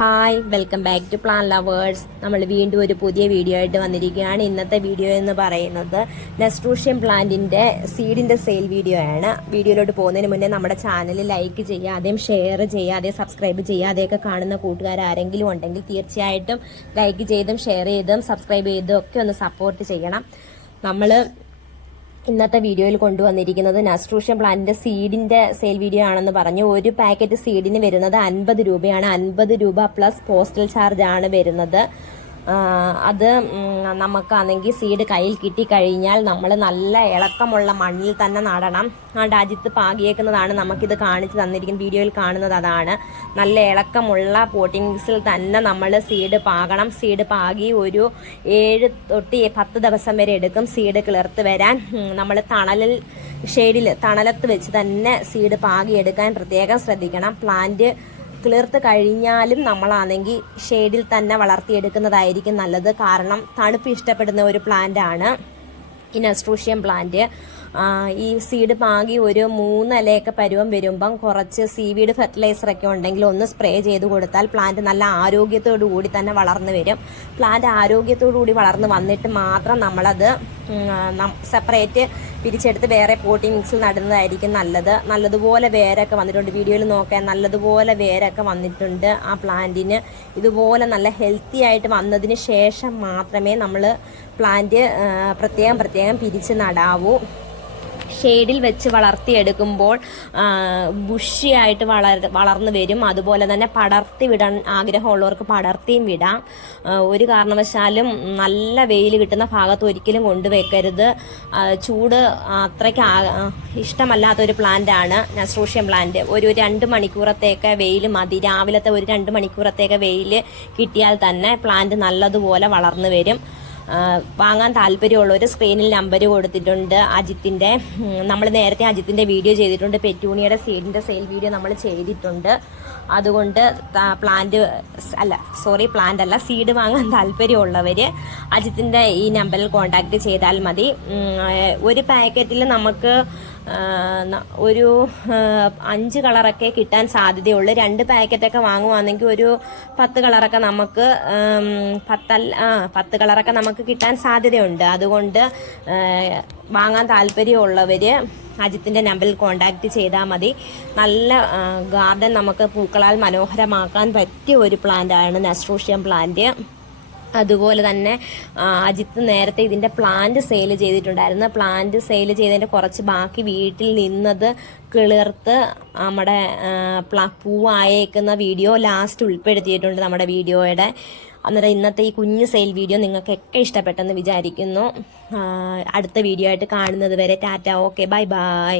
Hi welcome back to plan lovers. നമ്മൾ വീണ്ടും ഒരു പുതിയ വീഡിയോ ആയിട്ട് വന്നിരിക്കുകയാണ്. ഇന്നത്തെ വീഡിയോ എന്ന് പറയുന്നത് നസ്ട്രൂഷ്യം പ്ലാന്റിന്റെ സീഡിന്റെ സെയിൽ വീഡിയോ ആണ്. വീഡിയോയിലോട്ട് പോകുന്നതിന് മുന്നേ നമ്മുടെ ചാനൽ ലൈക്ക് ചെയ്യാതെയും ഷെയർ ചെയ്യാതെയും സബ്സ്ക്രൈബ് ചെയ്യാതെയൊക്കെ കാണുന്ന കൂട്ടുകാർ ആരെങ്കിലും ഉണ്ടെങ്കിൽ തീർച്ചയായിട്ടും ലൈക്ക് ചെയ്തും ഷെയർ ചെയ്തും സബ്സ്ക്രൈബ് ചെയ്തും ഒക്കെ ഒന്ന് സപ്പോർട്ട് ചെയ്യണം. നമ്മൾ ഇന്നത്തെ വീഡിയോയിൽ കൊണ്ടുവന്നിരിക്കുന്നത് നസ്ട്രൂഷ്യം പ്ലാന്റിന്റെ സീഡിന്റെ സെയിൽ വീഡിയോ ആണെന്ന് പറഞ്ഞു. ഒരു പാക്കറ്റ് സീഡിന് വരുന്നത് 50 രൂപയാണ്. 50 രൂപ പ്ലസ് പോസ്റ്റൽ ചാർജ് ആണ് വരുന്നത്. അത് നമുക്കാണെങ്കിൽ സീഡ് കയ്യിൽ കിട്ടിക്കഴിഞ്ഞാൽ നമ്മൾ നല്ല ഇളക്കമുള്ള മണ്ണിൽ തന്നെ നടണം. ആ രാജ്യത്ത് പാകിയേക്കുന്നതാണ് നമുക്കിത് കാണിച്ച് തന്നിരിക്കുന്ന വീഡിയോയിൽ കാണുന്നത്. അതാണ് നല്ല ഇളക്കമുള്ള പോട്ടിംഗ് മിക്സിൽ തന്നെ നമ്മൾ സീഡ് പാകണം. സീഡ് പാകി ഒരു 7 തൊട്ട് 10 ദിവസം വരെ എടുക്കും സീഡ് കിളിർത്ത് വരാൻ. നമ്മൾ തണലത്ത് വെച്ച് തന്നെ സീഡ് പാകിയെടുക്കാൻ പ്രത്യേകം ശ്രദ്ധിക്കണം. പ്ലാന്റ് കിളിർത്ത് കഴിഞ്ഞാലും നമ്മളാണെങ്കിൽ ഷെയ്ഡിൽ തന്നെ വളർത്തിയെടുക്കുന്നതായിരിക്കും നല്ലത്. കാരണം തണുപ്പ് ഇഷ്ടപ്പെടുന്ന ഒരു പ്ലാന്റ് ആണ് ഈ നസ്ട്രൂഷ്യം പ്ലാന്റ്. ഈ സീഡ് പാകി ഒരു 3 ഇലയൊക്കെ പരുവം വരുമ്പം കുറച്ച് സീവീഡ് ഫെർട്ടിലൈസറൊക്കെ ഉണ്ടെങ്കിൽ ഒന്ന് സ്പ്രേ ചെയ്ത് കൊടുത്താൽ പ്ലാന്റ് നല്ല ആരോഗ്യത്തോടു കൂടി തന്നെ വളർന്നു വരും. പ്ലാന്റ് ആരോഗ്യത്തോടു കൂടി വളർന്ന് വന്നിട്ട് മാത്രം നമ്മളത് സെപ്പറേറ്റ് പിരിച്ചെടുത്ത് വേറെ പോട്ടിംഗ് മിക്സിൽ നടുന്നതായിരിക്കും നല്ലത്. നല്ലതുപോലെ വേരൊക്കെ വന്നിട്ടുണ്ട്. വീഡിയോയിൽ നോക്കാൻ നല്ലതുപോലെ വേരൊക്കെ വന്നിട്ടുണ്ട് ആ പ്ലാന്റിന്. ഇതുപോലെ നല്ല ഹെൽത്തി ആയിട്ട് വന്നതിന് ശേഷം മാത്രമേ നമ്മൾ പ്ലാന്റ് പ്രത്യേകം പിരിച്ച് നടാവൂ. ഷെയ്ഡിൽ വെച്ച് വളർത്തിയെടുക്കുമ്പോൾ ബുഷിയായിട്ട് വളർന്നു വരും. അതുപോലെ തന്നെ പടർത്തി വിടാൻ ആഗ്രഹമുള്ളവർക്ക് പടർത്തിയും വിടാം. ഒരു കാരണവശാലും നല്ല വെയിൽ കിട്ടുന്ന ഭാഗത്ത് ഒരിക്കലും കൊണ്ടുവയ്ക്കരുത്. ചൂട് അത്രയ്ക്ക് ഇഷ്ടമല്ലാത്തൊരു പ്ലാന്റ് ആണ് നസ്ട്രൂഷ്യം പ്ലാന്റ്. ഒരു 2 മണിക്കൂറത്തേക്ക് വെയിൽ മതി. രാവിലത്തെ ഒരു 2 മണിക്കൂറത്തേക്ക് വെയിൽ കിട്ടിയാൽ തന്നെ പ്ലാന്റ് നല്ലതുപോലെ വളർന്നു വരും. വാങ്ങാൻ താല്പര്യമുള്ളവർ സ്ക്രീനിൽ നമ്പർ കൊടുത്തിട്ടുണ്ട്. അജിത്തിൻ്റെ നമ്മൾ നേരത്തെ അജിത്തിൻ്റെ വീഡിയോ ചെയ്തിട്ടുണ്ട്. പെറ്റൂണിയുടെ സീഡിൻ്റെ സെയിൽ വീഡിയോ നമ്മൾ ചെയ്തിട്ടുണ്ട്. അതുകൊണ്ട് സീഡ് വാങ്ങാൻ താല്പര്യമുള്ളവർ അജിത്തിൻ്റെ ഈ നമ്പറിൽ കോൺടാക്റ്റ് ചെയ്താൽ മതി. ഒരു പാക്കറ്റിൽ നമുക്ക് ഒരു 5 കളറൊക്കെ കിട്ടാൻ സാധ്യതയുള്ളൂ. 2 പാക്കറ്റൊക്കെ വാങ്ങുവാണെങ്കിൽ ഒരു 10 കളറൊക്കെ നമുക്ക് 10 കളറൊക്കെ നമുക്ക് കിട്ടാൻ സാധ്യതയുണ്ട്. അതുകൊണ്ട് വാങ്ങാൻ താല്പര്യമുള്ളവർ അജിത്തിൻ്റെ നമ്പറിൽ കോൺടാക്റ്റ് ചെയ്താൽ മതി. നല്ല ഗാർഡൻ നമുക്ക് പൂക്കളാൽ മനോഹരമാക്കാൻ പറ്റിയ ഒരു പ്ലാന്റാണ് നസ്ട്രൂഷ്യം പ്ലാന്റ്. അതുപോലെ തന്നെ അജിത്ത് നേരത്തെ ഇതിൻ്റെ പ്ലാന്റ് സെയിൽ ചെയ്തിട്ടുണ്ടായിരുന്നു. പ്ലാന്റ് സെയിൽ ചെയ്തതിൻ്റെ കുറച്ച് ബാക്കി വീട്ടിൽ നിന്നത് കിളിർത്ത് നമ്മുടെ പൂവായേക്കുന്ന വീഡിയോ ലാസ്റ്റ് ഉൾപ്പെടുത്തിയിട്ടുണ്ട് നമ്മുടെ വീഡിയോയുടെ. അന്നേരം ഇന്നത്തെ ഈ കുഞ്ഞ് സെയിൽ വീഡിയോ നിങ്ങൾക്കൊക്കെ ഇഷ്ടപ്പെട്ടെന്ന് വിചാരിക്കുന്നു. അടുത്ത വീഡിയോ ആയിട്ട് കാണുന്നത് വരെ ടാറ്റ. Okay, bye bye.